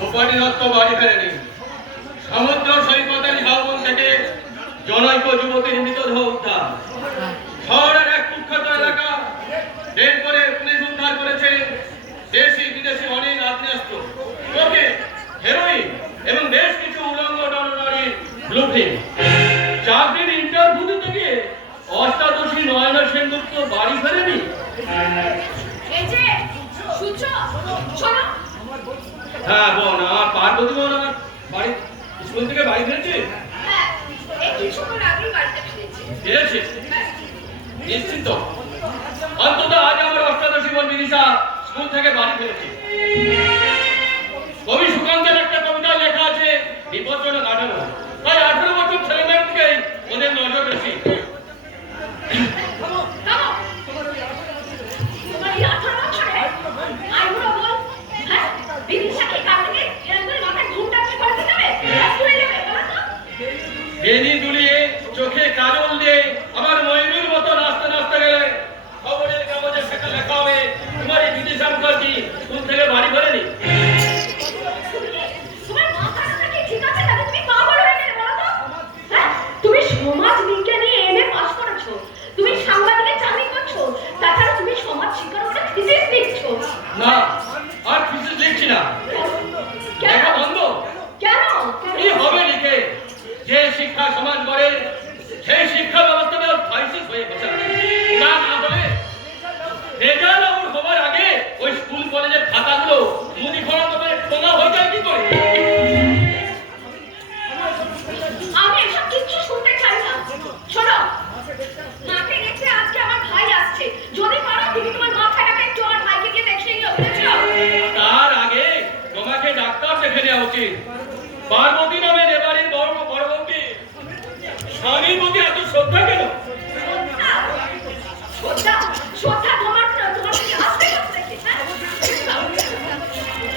গোপালী দত্ত বাড়ি ফেরেনি। সমুদ্র সৈকতের ঝাউবন থেকে জনৈক যুবতীর মৃতদেহ উদ্ধার। শহরের এক কুখ্যাত এলাকা রেড করে পুলিশ উদ্ধার করেছে দেশি বিদেশি অনেক আগ্নেয়াস্ত্র, ওকে হেরোইন এবং বেশ কিছু উলঙ্গ নরনারীর ব্লুপ্রিন্ট। চাকরির ইন্টারভিউ দিতে গিয়ে অষ্টাদশী নয়না সেনগুপ্ত বাড়ি ফেরেনি। হ্যাঁ বোন, আমার পার্বতী বোন আমার বাড়ি স্কুল থেকে বাড়ি ফিরেছে। নিশ্চিন্ত অন্তত আজ আমার অষ্টাদশী বোন বিদিশা স্কুল থেকে বাড়ি ফিরেছে। কবি সুকান্তের একটা কবিতা লেখা আছে বিপজ্জনক 18, তাই 18 বছর ছেলে মেয়ের দিকে ওদের নজর বেশি। বেনি দুলিয়ে চোখে কাজল দিয়ে আমার ময়ূরের মতো নাচতে নাচতে গেলে খবরের কাগজে সেটা লেখা হবে তোমার এই বিদিশা মুখার্জি স্কুল থেকে বাড়ি ফেরেনি। তুমি সমাজ বিজ্ঞানে এমএ পাস করেছো, তুমি সাংবাদিকের চাকরি করছো, তাছাড়া তুমি সমাজ শিক্ষার উপরে থিসিস লিখছো। না, আর থিসিস লিখছি না। কেন বন্ধ? কেন কি হবে লিখে? যে শিক্ষা সমাজ গড়ে সেই শিক্ষা ব্যবস্থাটা ক্রাইসিস হয়ে বসে আছে। না হলে রেজাল্ট আউট হবার আগে ওই স্কুল কলেজের খাতাগুলো মুদিখানা দোকানে টোঙা হয়ে যায় কি করে? আমি এসব কিচ্ছু শুনতে চাই না। শোনো, মাকে রেখে আজকে আমার ভাই আসছে, যদি পারো তুমি তোমার মাথাটাকে একটু আমার ভাইকে গিয়ে দেখে নিও, বুঝেছো? তার আগে তোমাকে ডাক্তার দেখে নেওয়া উচিত। পার্বতী নামের এবারের বড় বড়বতী স্বামীর প্রতি এত শ্রদ্ধা কেন? শ্রদ্ধা শ্রদ্ধা তোমার তোমার কি আসবে থেকে?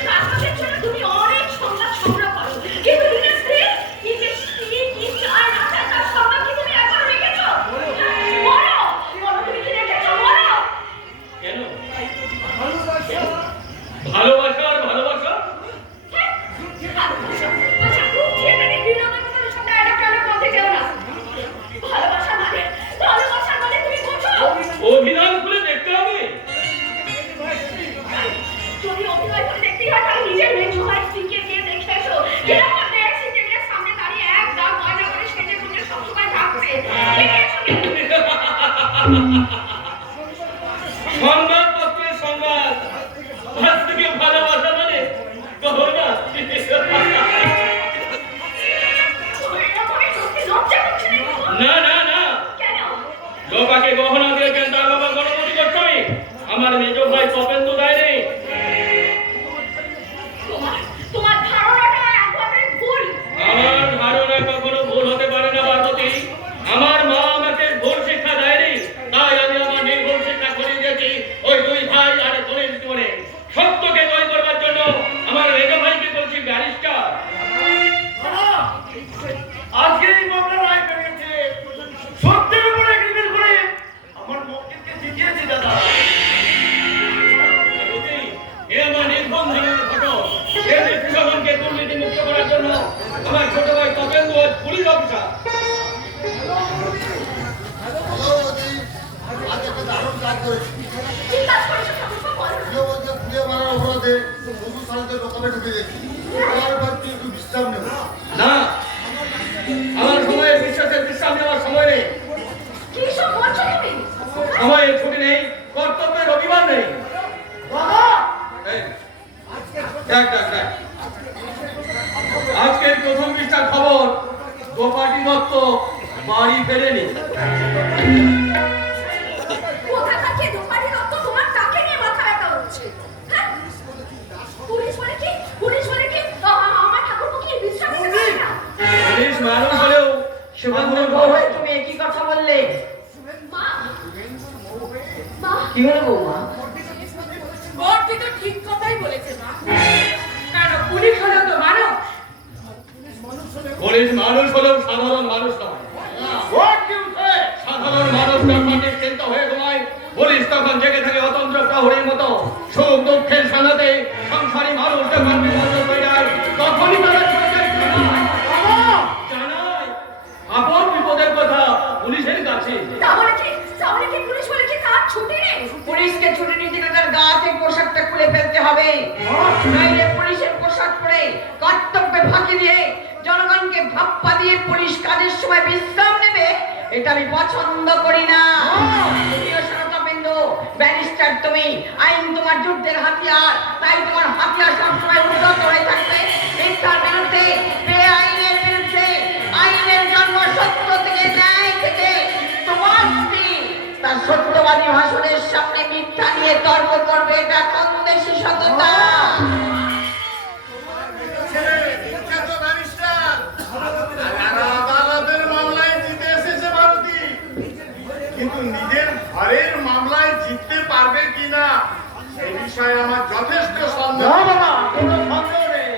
কাজের জন্য তুমি অনেক সংবাদ সংগ্রহ করো, কিন্তু দিনের স্ত্রী নিজের স্ত্রী কি চায় না চায় তার সংবাদ কি তুমি একবার রেখেছো? বলো বলো, তুমি কি রেখেছো? বলো কেন? ভালোবাসা আর ভালোবাসা অভিনয় করে দেখতে হবে। যদি অভিনয় করে দেখতে হয় তাহলে নিজের মেয়ে ভাই স্ত্রীকে গিয়ে দেখে এসো। কিরকম দেখছি টেবিলের সামনে দাঁড়িয়ে এক দাগ ময়না করে সেজে গুজে সবসময় থাকছে। সংবাদপত্রের সংবাদ আজ থেকে ভালোবাসা মানে গহনা। না না না, লোকাকে গহনা দিয়ে কেন তার বাবা গণপতি গোস্বামী আমার মেজ ভাই তপেন্দ্র দেয় নেই। তোমার ধারণাটা একবারে ভুল। আমার ধারণা কখনো ভুল হতে পারে না পার্বতী। আমার মা আমাকে ভুল শিক্ষা দেয়নি, তাই আমি আমার নির্ভুল শিক্ষা করে দিয়েছি ওই দুই ভাই আর বোনের জীবনে। সত্যকে জয় করবার জন্য আমার মেজ ভাইকে বলছি ব্যারিস্টার। আজকে এই মামলা রায় বেরিয়েছে, সত্যের উপরে ক্রিকেট করে আমার মক্কেলকে জিতিয়েছি দাদা। এ আমার নির্ভম জীবনের ফটো। এর কৃষককে দুর্নীতি মুক্ত করার জন্য আমার ছোট ভাই তপেন্দ্র পুলিশ অফিসার। আজ একটা দারুণ কাজ করেছি। কি কাজ করেছো ঠাকুরপো? বলো। পুড়িয়ে মারার অপরাধে বন্ধু সারিতে লোকালে ঢুকে গেছি। আমার বাড়িতে একটু বিশ্রাম নেব। না, আমার সময়ের বিশ্বাসের বিশ্রাম নেওয়ার সময় নেই। কি সব বলছো তুমি? সময়ের ছুটি নেই, কর্তব্যের রবিবার নেই। বাবা, এই, দেখ দেখ দেখ, আজকের প্রথম পৃষ্ঠার খবর গোপালী দত্ত বাড়ি ফেরেনি। কোথা থেকে গোপালী দত্ত তোমার তাকে নিয়ে মাথা ব্যথা হচ্ছে? হ্যাঁ, পুলিশ বলে কি? পুলিশ বলে কি আমার ঠাকুরপো কি বিশ্রাম নিতে পারে না? পুলিশ মানুষ হলেও সেখানে তুমি একই কথা বললে। মা মা কি হলো বৌমা? বড়দি তো ঠিক কথাই বলেছে মা। কারণ পুলিশ হলো তো মানুষ। পুলিশ মানুষ হলেও সাধারণ মানুষ নয়। সাধারণ মানুষ যখন চিন্তা হয়ে ঘুমায় পুলিশ তখন জেগে থাকে অতন্ত্র প্রহরীর মতো। সুখ দুঃখের সানাতে সংসারী মানুষ যখন বিপদ হয়ে যায়, তখনই তারা জানায় আপন বিপদের কথা পুলিশের কাছে। তাহলে কি পুলিশ বলে কি তার ছুটি নেই? পুলিশকে ছুটি নিতে গেলে তার গা থেকে পোশাকটা খুলে ফেলতে হবে। নইলে পুলিশের পোশাক পরে কর্তব্যে ফাঁকি দিয়ে জনগণকে ধাপ্পা দিয়ে পুলিশ কাজের সময় বিশ্রাম নেবে, এটা আমি পছন্দ করি না। তুমিও শরৎবিন্দু, ব্যারিস্টার তুমি, আইন তোমার যুদ্ধের হাতিয়ার, তাই তোমার হাতিয়ার সবসময় উন্নত হয়ে থাকবে মিথ্যার বিরুদ্ধে, বেআইনের বিরুদ্ধে। আইনের জন্ম সত্য থেকে, ন্যায় থেকে। তোমার স্ত্রী তার সত্যবাদী ভাষণের সামনে মিথ্যা নিয়ে তর্ক করবে, এটা কমবেশি সততা। আদালতের মামলায় জিতে এসেছে ভারতী, কিন্তু নিজের ঘরের মামলায় জিততে পারবে কিনা এই বিষয়ে আমার যথেষ্ট সন্দেহ। বাবা কোনো সন্দেহ নেই,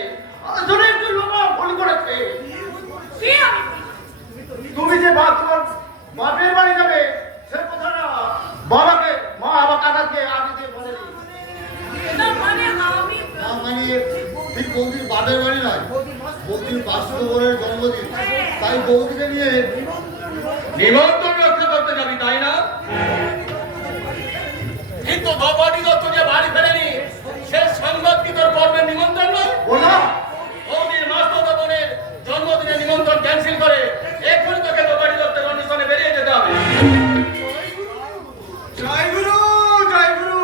আসলে একটু লোক ভুল করেছে। কি আমি তুমি যে তোমার বাপের বাড়ি যাবে সে কথাটা বাবাকে মা বাবা কাকাকে আগে দিয়ে বলেনি। না মানে আমি না মানে ঠিক বৌদির বাপের বাড়ি নয়, বৌদির বাস্তবের জন্মদিন, তাই বৌদিকে নিয়ে নিমন্ত্রণ রক্ষা করতে যাবি, তাই না? কিন্তু দ্রৌপদী দত্ত যে বাড়ি ফেরেনি, সে সংবাদ কি তোর পর্বের নিমন্ত্রণ নয়? বলা বৌদির মাস্তত বোনের জন্মদিনের নিমন্ত্রণ ক্যান্সেল করে এক্ষুনি তোকে দ্রৌপদী দত্তের অনুষ্ঠানে বেরিয়ে যেতে হবে। জয় গুরু, জয় গুরু।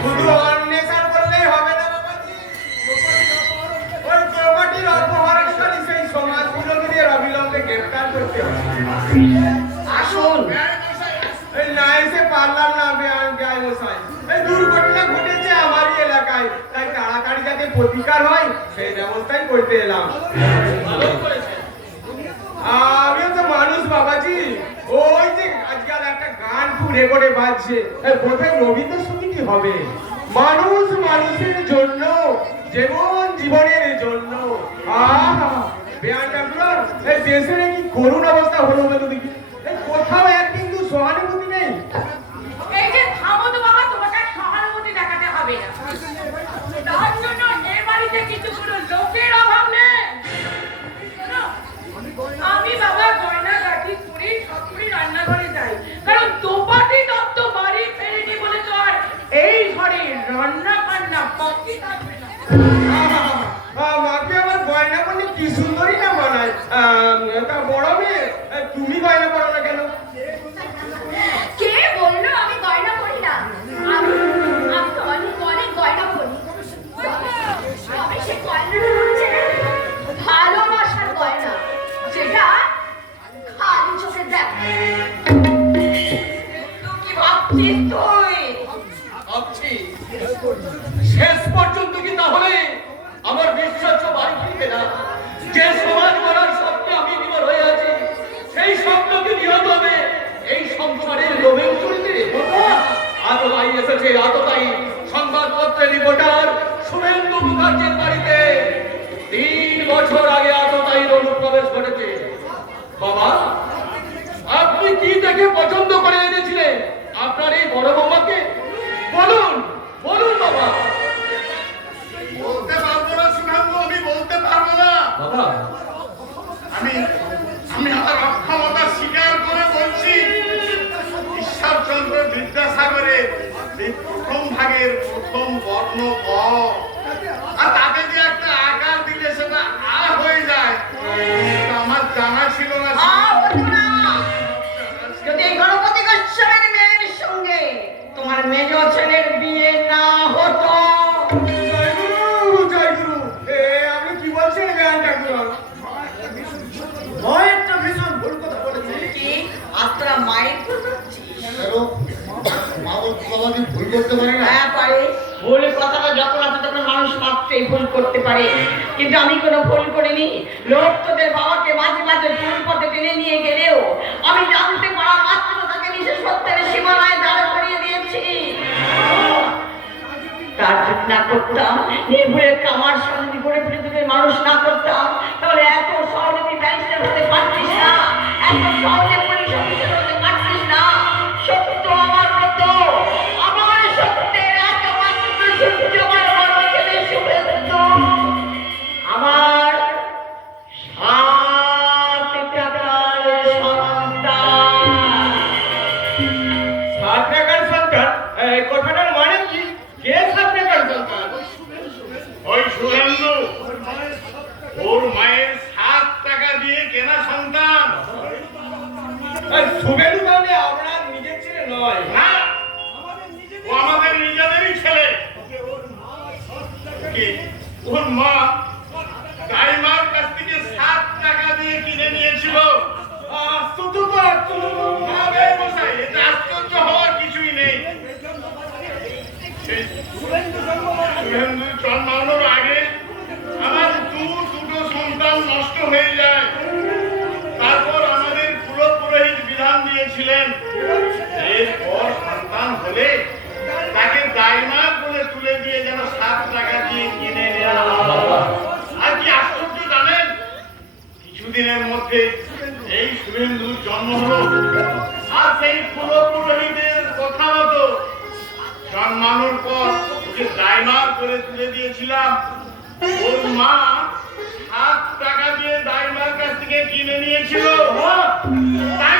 শুধু অন্বেষণ করলেই হবে না বাবাজি, ওই দ্রৌপদীর অপহরণকারী সেই সমাজ বিরোধীদের অবিলম্বে গ্রেফতার করতে হবে। আসুন। এই না এসে পারলাম না বেআই মশাই, এই দুর্ঘটনা ঘটেছে আমারই এলাকায়, তাই তাড়াতাড়ি যাতে প্রতিকার হয় সেই ব্যবস্থাই করতে এলাম। ভালো করেছে। আমিও তো মানুষ বাবাজি, ওই যে আজকাল একটা গান খুব রেকর্ডে বাজছে, বোধহয় রবীন্দ্রসঙ্গীতই হবে, মানুষ মানুষের জন্য, জীবন জীবনের জন্য। বেয়ানটা পুরো এই দেশের কি করুণ অবস্থা হলো বলে দেখি, কোথাও এক বিন্দু সহানুভূতি নেই। এই যে থামো তো বাবা, তোমাকে সহানুভূতি দেখাতে হবে না। তার জন্য এ বাড়িতে কিছুগুলো লোকের অভাব নেই। শোনো, আমি বাবা গয়না গাঠি পুরি সবপুরি রান্নাঘরে যাই, কারণ দ্রৌপদী দত্ত বাড়ি ফেরেনি বলে তো আর এই ঘরে রান্না বান্না বাকি থাকবে না। মাকে আমার গয়না পরলে কি সুন্দরী না মানায়। তা বড় মেয়ে, তুমি গয়না পরো না কেন? কে বললো আমি গয়না পরি না? আমি তো অনেক গয়না পরি। তবে সে গয়নাটা হচ্ছে ভালোবাসার গয়না, যেটা খালি চোখে দেখ। কি ভাবছিস তুই? ভাবছি শেষ পর্যন্ত কি তাহলে আমার বিশ্বাস বাড়ি ফিরবে না? যে সমাজ গড়ার স্বপ্নে আমি বিমর হয়ে আছি, সেই স্বপ্নকে নিহত হবে এই সংসারের লোভের চরিত্রে। আততাই এসেছে, আততাই। সংবাদপত্রের রিপোর্টার শুভেন্দু মুখার্জির বাড়িতে 3 বছর আগে আততাইয়ের অনুপ্রবেশ ঘটেছে। বাবা, আপনি কি দেখে পছন্দ করে এনেছিলেন আপনার এই বড় বৌমাকে? বলুন বলুন বাবা। বলতে পারবো না শুভেন্দু, আমি বলতে পারবো না। বাবা, আমি আমার অক্ষমতা স্বীকার করে বলছি, ঈশ্বরচন্দ্র বিদ্যাসাগরের এই প্রথম ভাগের প্রথম বর্ণ ক, আর তাতে যে একটা আকার দিলে সেটা আ হয়ে যায়, এটা আমার জানা ছিল না। হতো না। যদি গণপতি গোস্বামীর মেয়ের সঙ্গে তোমার মেজ ছেলের বিয়ে না হতো। জয় গুরু, জয় গুরু। আপনি কি বলছেন গানটা? একটা ভীষণ ভুল কথা বলেছি। কি আত্রা মায়ের করছিস? কেন মা বাবাকে ভুল করতে পারে না? হ্যাঁ পারে। ভুল কথাটা যখন আছে তখন মানুষ মাত্রই ভুল করতে পারে, কিন্তু আমি কোনো ভুল করিনি। লোক তোদের বাবাকে মাঝে মাঝে ভুল পথে টেনে নিয়ে গেলেও আমি জানতে পারা মাত্র তাকে নিজের সত্যের সীমানায় দাঁড় করিয়ে দিয়েছি। তার যদি না করতাম, নির্ভুলের কামার সঙ্গে গড়ে ফিরে তোদের মানুষ না করতাম, তাহলে এত সহজে তুই ব্যারিস্টার হতে পারতিস না, এত সহজে পুলিশ অফিসার হতে পারতিস না। সত্য 7 টাকার সন্তান? এই কথাটার মানে কি? কে 7 টাকার সন্তান? ওই শুভেন্দু ওর মায়ের 7 টাকা দিয়ে কেনা সন্তান। শুভেন্দু মানে আপনার নিজের ছেলে নয়? না, ও আমাদের নিজেদেরই ছেলে। কি ওর মা দাইমার কাছ থেকে 7 টাকা দিয়ে কিনে নিয়েছিল। আশ্চর্য তো, আশ্চর্য তো। না বে মশাই, এতে আশ্চর্য হওয়ার কিছুই নেই। সেই শুভেন্দু জন্মানোর আগে আমার দুটো সন্তান নষ্ট হয়ে যায়। তারপর আমাদের পুরোহিত বিধান দিয়েছিলেন, এরপর সন্তান হলে তাকে দাইমা করে তুলে দিয়ে যেন 7 টাকা দিয়ে কিনে নেওয়া হয়। আর কি আশ্চর্য জানেন, কিছুদিনের মধ্যে এই শুভেন্দুর জন্ম হলো। আর সেই পুরোহিতের কথা মতো জন্মানোর পর ওকে দাইমার করে তুলে দিয়েছিলাম। ওর মা 7 টাকা দিয়ে দাইমার কাছ থেকে কিনে নিয়েছিল। তাই